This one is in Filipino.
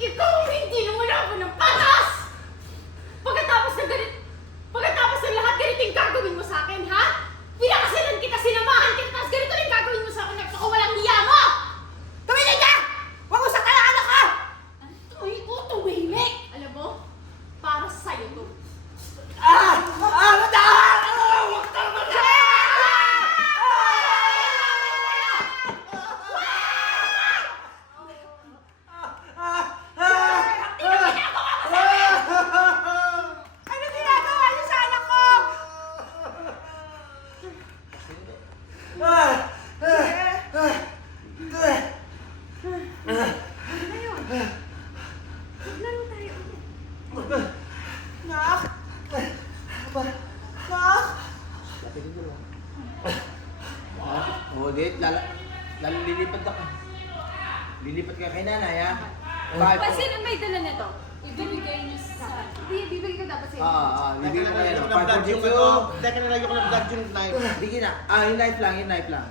Ikaw ang hindi lumalaban ng patas! Pagkatapos ng lahat, ganito yung gagawin mo sa akin, ha? Pinakasalan kita, sinamahan kita, tapos ganito yung gagawin mo sa akin, napakawalang hiya mo! Tumigil ka! Huwag mo sakalaan ako! Tumihimik! Alam mo, para sa'yo to. Lilipat ka. Lilipat ka kay nanay, ha? Bakit? Sino may dala nito? Ibibigay niyo sa... Bibigay ko dapat sa'yo. Bibigay ko kayo. Dahil ka nalagyo ko ng vlog yung live. Bigyan na. Yung live lang, yung live lang.